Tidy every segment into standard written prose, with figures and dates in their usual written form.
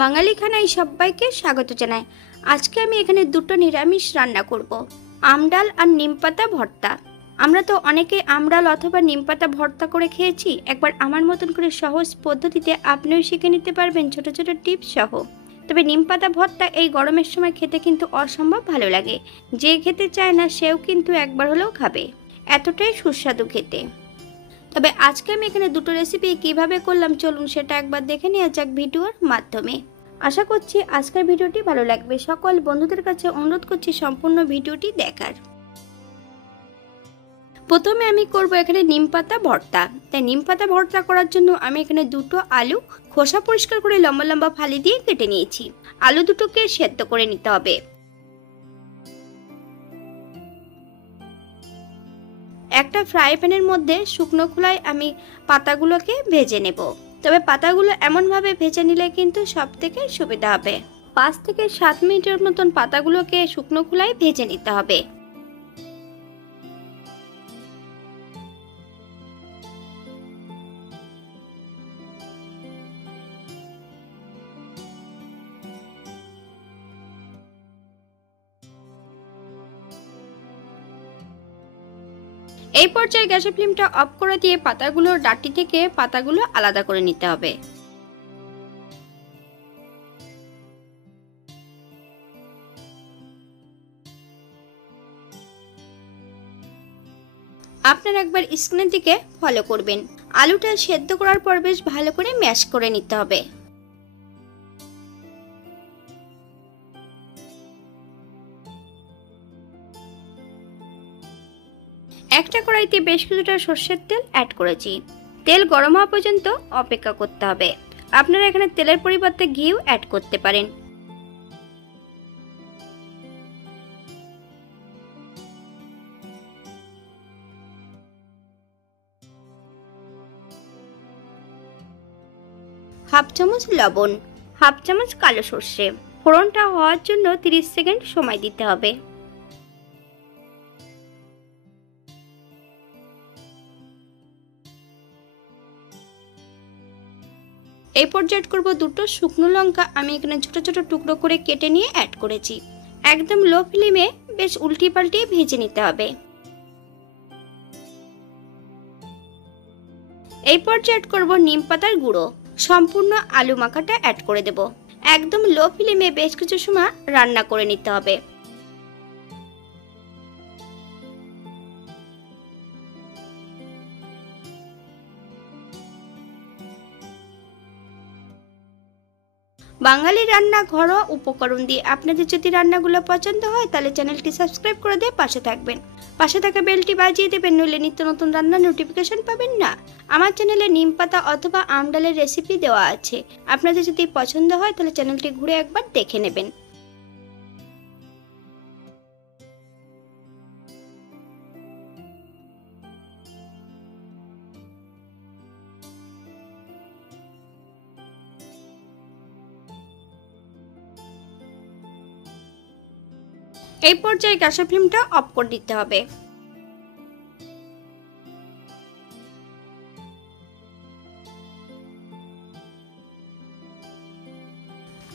বাঙালি খানায় সবাইকে স্বাগত জানাই। আজকে আমি এখানে দুটো নিরামিষ রান্না করব, আমডাল আর নিমপাতা ভর্তা। আমরা তো অনেকে আমডাল অথবা নিমপাতা ভর্তা করে খেয়েছি। একবার আমার মতন করে সহজ পদ্ধতিতে আপনিও শিখে নিতে পারবেন ছোট ছোট টিপস সহ। তবে নিমপাতা ভর্তা এই গরমের সময় খেতে কিন্তু অসম্ভব ভালো লাগে। যে খেতে চায় না সেও কিন্তু একবার হলেও খাবে, এতটাই সুস্বাদু খেতে। তবে আজকে আমি এখানে দুটো রেসিপি কিভাবে করলাম চলুন সেটা একবার দেখে নেওয়া যাক ভিডিওর মাধ্যমে। আশা করছি আজকের ভিডিওটি ভালো লাগবে। সকল বন্ধুদের কাছে অনুরোধ করছি সম্পূর্ণ ভিডিওটি দেখার। প্রথমে আমি করব এখানে নিমপাতা ভর্তা। তাই নিমপাতা ভর্তা করার জন্য আমি এখানে দুটো আলু খোসা পরিষ্কার করে লম্বা লম্বা ফালি দিয়ে কেটে নিয়েছি। আলু দুটোকে সেদ্ধ করে নিতে হবে। একটা ফ্রাই প্যানের মধ্যে শুকনো খোলায় আমি পাতাগুলোকে ভেজে নেব। তবে পাতাগুলো এমনভাবে ভেজে নিলে কিন্তু সব থেকে সুবিধা হবে। 5 থেকে 7 মিনিটের মতন পাতাগুলোকে শুকনো খোলায় ভেজে নিতে হবে। এই পর্যায়ে গ্যাসের ফ্লেমটা অফ করে দিয়ে পাতাগুলোর ডাঁটি থেকে পাতাগুলো আলাদা করে নিতে হবে। আপনারা একবার স্ক্রিনের দিকে ফলো করবেন। আলুটা সেদ্ধ করার পর বেশ ভালো করে ম্যাশ করে নিতে হবে। একটা কড়াইতে বেশ কিছুটা সরষের তেল অ্যাড করেছি। তেল গরম হওয়া পর্যন্ত অপেক্ষা করতে হবে। আপনারা এখানে তেলের পরিবর্তে ঘিও অ্যাড করতে পারেন। হাফ চামচ লবণ, হাফ চামচ কালো সর্ষে। ফোড়নটা হওয়ার জন্য 30 সেকেন্ড সময় দিতে হবে। এই পর্যায়ে করব দুটো শুকনো লঙ্কা। আমি এখানে ছোট ছোট টুকরো করে কেটে নিয়ে অ্যাড করেছি। একদম লো ফ্লেমে বেশ উল্টি পাল্টিয়ে ভেজে নিতে হবে। এই পর্যায়ে করব নিম পাতার গুঁড়ো। সম্পূর্ণ আলু মাখাটা অ্যাড করে দেব। একদম লো ফ্লেমে বেশ কিছু সময় রান্না করে নিতে হবে। বাঙালি রান্না ঘরোয়া উপকরণ দিয়ে আপনাদের যদি রান্নাগুলো পছন্দ হয় তাহলে চ্যানেলটি সাবস্ক্রাইব করে দিয়ে পাশে থাকবেন। পাশে থাকা বেলটি বাজিয়ে দেবেন, নইলে নিত্য নতুন রান্নার নোটিফিকেশন পাবেন না। আমার চ্যানেলে নিমপাতা অথবা আমডালের রেসিপি দেওয়া আছে। আপনাদের যদি পছন্দ হয় তাহলে চ্যানেলটি ঘুরে একবার দেখে নেবেন। এই পর্যায়ে গ্যাসের ফ্লেমটা অফ করে দিতে হবে।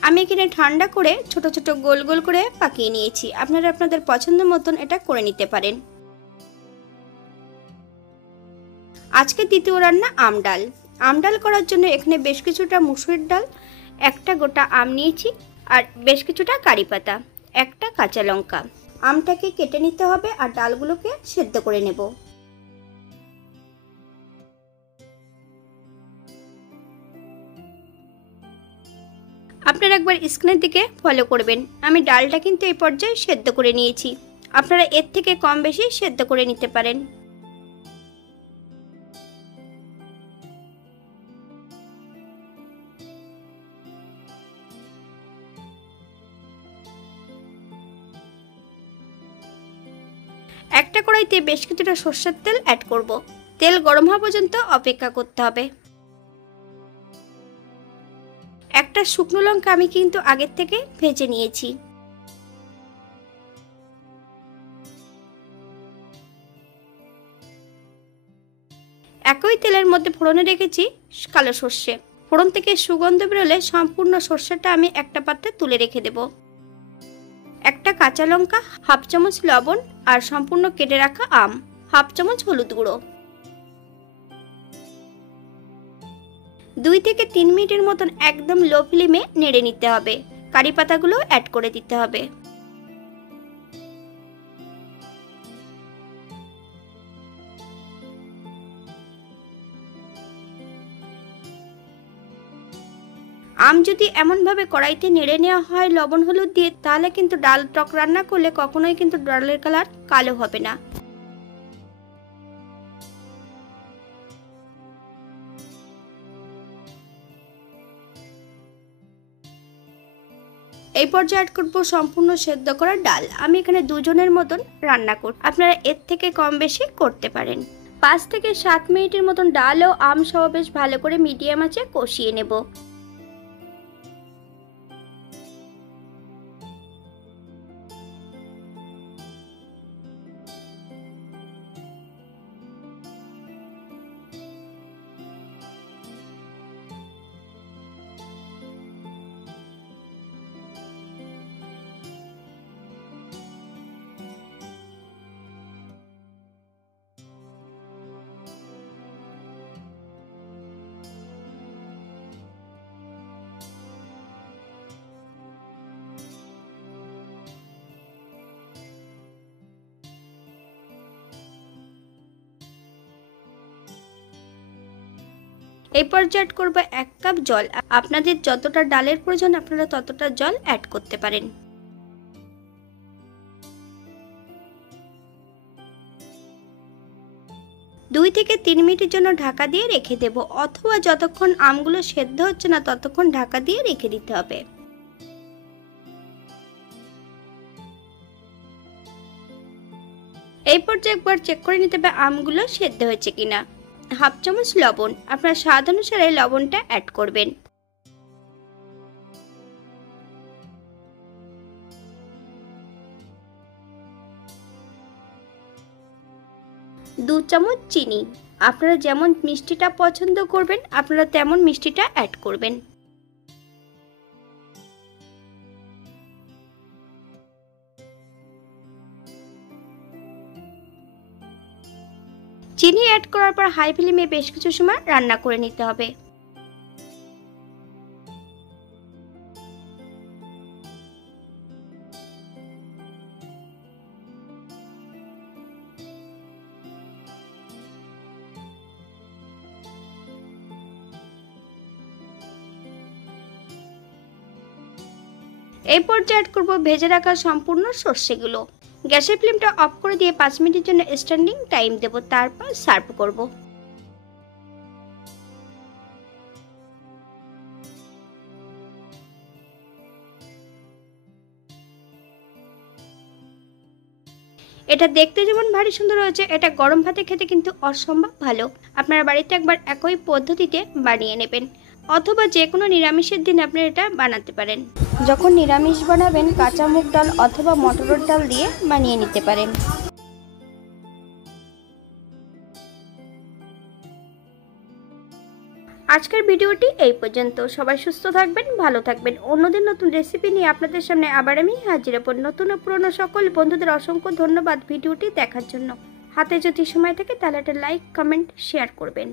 আমি এখানে ঠান্ডা করে ছোট ছোট গোল গোল করে পাকিয়ে নিয়েছি। আপনারা আপনাদের পছন্দ মতন এটা করে নিতে পারেন। আজকে দ্বিতীয় রান্না আমডাল। আমডাল করার জন্য এখানে বেশ কিছুটা মুসুরির ডাল, একটা গোটা আম নিয়েছি, আর বেশ কিছুটা কারি পাতা, একটা কাঁচা লঙ্কা। আমটাকে কেটে নিতে হবে আর ডালগুলোকে সেদ্ধ করে নেব। আপনারা একবার স্ক্রিনের দিকে ফলো করবেন। আমি ডালটা কিন্তু এই পর্যায়ে সেদ্ধ করে নিয়েছি। আপনারা এর থেকে কম বেশি সেদ্ধ করে নিতে পারেন। একটা কড়াইতে বেশ কিছুটা সরষের তেল অ্যাড করব। তেল গরম হওয়া পর্যন্ত অপেক্ষা করতে হবে। একটা শুকনো লঙ্কা আমি কিন্তু আগের থেকে ভেজে নিয়েছি। একই তেলের মধ্যে ফোড়নে রেখেছি কালো সর্ষে। ফোড়ন থেকে সুগন্ধ বেরোলে সম্পূর্ণ সর্ষেটা আমি একটা পাত্রে তুলে রেখে দেব। একটা কাঁচা লঙ্কা, হাফ চামচ লবণ আর সম্পূর্ণ কেটে রাখা আম, হাফ চামচ হলুদ গুঁড়ো। 2 থেকে 3 মিনিটের মতন একদম লো ফ্লেমে নেড়ে নিতে হবে। কারি পাতাগুলো অ্যাড করে দিতে হবে। আম যদি এমনভাবে কড়াইতে নেড়ে নেওয়া হয় লবণ হলুদ দিয়ে, তাহলে কিন্তু ডাল টক রান্না করলে কখনোই কিন্তু ডালের কালার কালো হবে না। এই পর্যায়ে অ্যাড করব সম্পূর্ণ সেদ্ধ করা ডাল। আমি এখানে 2 জনের মতন রান্না করব, আপনারা এর থেকে কম বেশি করতে পারেন। 5 থেকে 7 মিনিটের মতন ডাল ও আম সহ বেশ ভালো করে মিডিয়াম আঁচে কষিয়ে নেব। এই পর্যায়ে অ্যাড করব 1 কাপ জল। আপনাদের যতটা ডালের প্রয়োজন আপনারা ততটা জল অ্যাড করতে পারেন। দুই থেকে 3 মিনিটের জন্য ঢাকা দিয়ে রেখে দেব, অথবা যতক্ষণ আমগুলো সেদ্ধ হচ্ছে না ততক্ষণ ঢাকা দিয়ে রেখে দিতে হবে। এই পর্যায়ে একবার চেক করে নিতে হবে আমগুলো সেদ্ধ হয়েছে কিনা। হাফ চামচ লবণ, আপনার স্বাদ অনুসারে লবণটা অ্যাড করবেন। দু চামচ চিনি, আপনারা যেমন মিষ্টিটা পছন্দ করবেন আপনারা তেমন মিষ্টিটা অ্যাড করবেন। চিনি অ্যাড করার পর হাই ফ্লেমে বেশ কিছু সময় রান্না করে নিতে হবে। এই পর্যায়ে অ্যাড করব ভেজে রাখা সম্পূর্ণ সর্ষেগুলো। গ্যাসের ফ্লেমটা অফ করে দিয়ে 5 মিনিটের জন্য স্ট্যান্ডিং টাইম দেব, তারপর সার্ভ করব। এটা দেখতে যেমন ভারী সুন্দর হয়েছে, এটা গরম ভাতে খেতে কিন্তু অসম্ভব ভালো। আপনারা বাড়িতে একবার একই পদ্ধতিতে বানিয়ে নেবেন, অথবা যে কোনো নিরামিষের দিন আপনি এটা বানাতে পারেন। যখন নিরামিষ বানাবেন কাঁচা মুগ ডাল অথবা মটরের ডাল দিয়ে বানিয়ে নিতে পারেন। আজকের ভিডিওটি এই পর্যন্ত। সবাই সুস্থ থাকবেন, ভালো থাকবেন। অন্যদিন নতুন রেসিপি নিয়ে আপনাদের সামনে আবার আমি হাজির হব। নতুন ও পুরনো সকল বন্ধুদের অসংখ্য ধন্যবাদ ভিডিওটি দেখার জন্য। হাতে যদি সময় থাকে তাহলে একটা লাইক, কমেন্ট, শেয়ার করবেন।